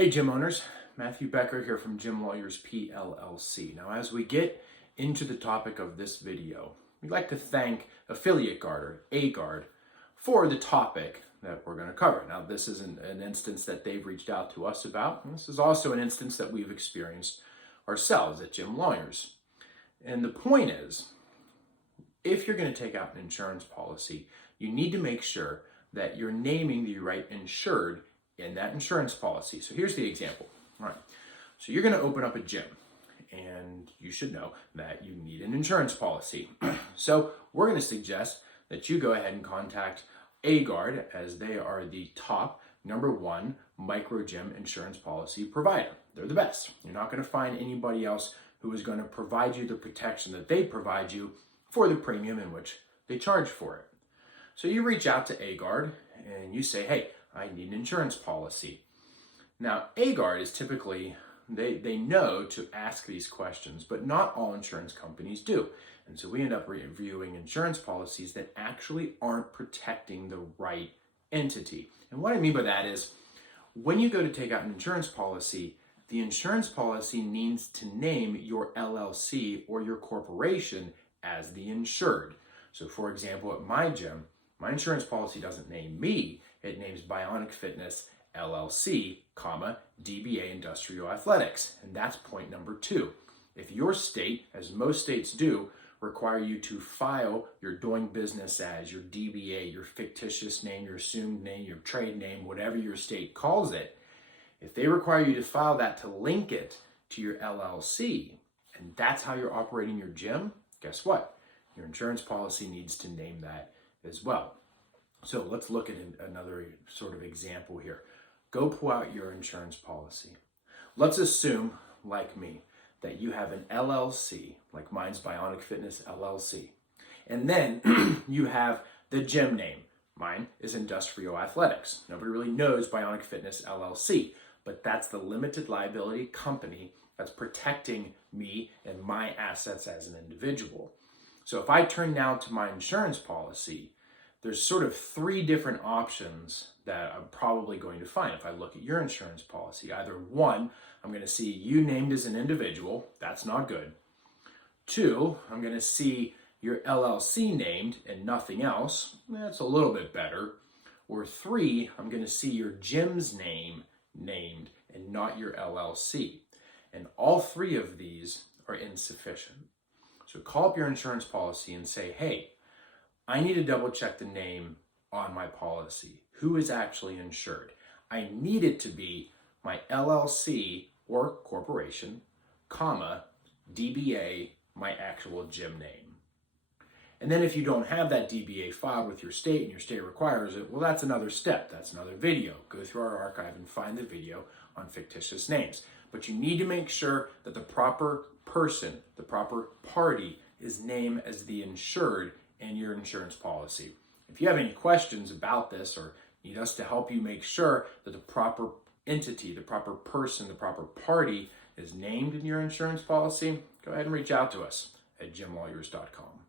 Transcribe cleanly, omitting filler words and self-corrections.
Hey gym owners, Matthew Becker here from Gym Lawyers PLLC. Now as we get into the topic of this video, we'd like to thank Affiliate Guard or A-Guard for the topic that we're going to cover. Now this is an instance that they've reached out to us about, and this is also an instance that we've experienced ourselves at Gym Lawyers. And the point is, if you're going to take out an insurance policy, you need to make sure that you're naming the right insured in that insurance policy. So here's the example. All right. So you're going to open up a gym, and you should know that you need an insurance policy. So we're going to suggest that you go ahead and contact A-Guard, as they are the top #1 micro gym insurance policy provider. They're the best. You're not going to find anybody else who is going to provide you the protection that they provide you for the premium in which they charge for it. So you reach out to A-Guard and you say, hey, I need an insurance policy. Now, A-Guard is typically, they know to ask these questions, but not all insurance companies do. And so we end up reviewing insurance policies that actually aren't protecting the right entity. And what I mean by that is, when you go to take out an insurance policy, the insurance policy needs to name your LLC or your corporation as the insured. So for example, at my gym, my insurance policy doesn't name me, it names Bionic Fitness LLC, DBA Industrial Athletics. And that's point number 2. If your state, as most states do, require you to file your doing business as, your DBA, your fictitious name, your assumed name, your trade name, whatever your state calls it, if they require you to file that to link it to your LLC, and that's how you're operating your gym, guess what? Your insurance policy needs to name that as well. So let's look at another sort of example here. Go pull out your insurance policy. Let's assume, like me, that you have an LLC, like mine's Bionic Fitness LLC. And then you have the gym name. Mine is Industrial Athletics. Nobody really knows Bionic Fitness LLC, but that's the limited liability company that's protecting me and my assets as an individual. So if I turn now to my insurance policy, there's sort of 3 different options that I'm probably going to find if I look at your insurance policy. Either 1, I'm going to see you named as an individual. That's not good. 2, I'm going to see your LLC named and nothing else. That's a little bit better. Or 3, I'm going to see your gym's name named and not your LLC. And all 3 of these are insufficient. So call up your insurance policy and say, hey, I need to double check the name on my policy. Who is actually insured? I need it to be my LLC or corporation, DBA, my actual gym name. And then if you don't have that DBA filed with your state and your state requires it, well, that's another step. That's another video. Go through our archive and find the video on fictitious names. But you need to make sure that the proper person, the proper party is named as the insured in your insurance policy. If you have any questions about this or need us to help you make sure that the proper entity, the proper person, the proper party is named in your insurance policy, go ahead and reach out to us at gymlawyers.com.